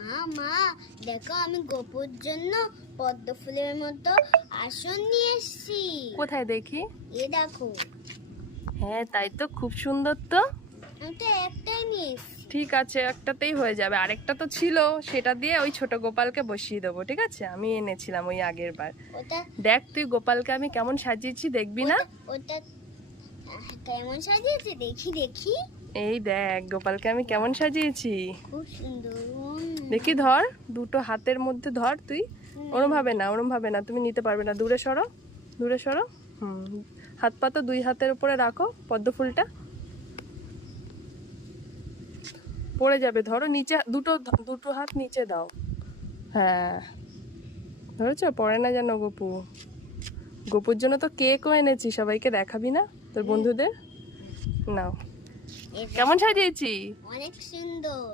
মা মা দেখো আমি গোপুর জন্য পদ্ম ফুলের মতো আসন নিয়ে এসেছি। কোথায় দেখি? এ দেখো, হ্যাঁ তাই তো, খুব সুন্দর তো। আমি তো একটাই নিয়ে এসেছি। ঠিক আছে, একটাতেই হয়ে যাবে। আরেকটা তো ছিল, সেটা দিয়ে ওই ছোট গোপালকে বসিয়ে দেবো। ঠিক আছে, আমি এনেছিলাম ওই আগের বার। ওটা দেখ তুই গোপালকে আমি কেমন সাজিয়েছি, দেখবি না? ওটা কেমন সাজিয়েছে দেখি দেখি। এই দেখ গোপালকে আমি কেমন সাজিয়েছি, খুব সুন্দর। দেখি ধর, দুটো হাতের মধ্যে ধর তুই। ওরম ভাবে না, ওরম ভাবে না, তুমি নিতে পারবে না। দূরে সরো, দূরে সরো। হাত পা তো দুই হাতের উপরে রাখো, পদ্ম ফুলটা পড়ে যাবে। ধরো নিচে, দুটো দুটো হাত নিচে দাও। হ্যাঁ ধরেছ, পড়ে না যেন গপু। গপুর জন্য তো কেকও এনেছি, সবাইকে দেখাবি না তোর বন্ধুদের? নাও, এটা কেমন সাজিয়েছি? অনেক সুন্দর।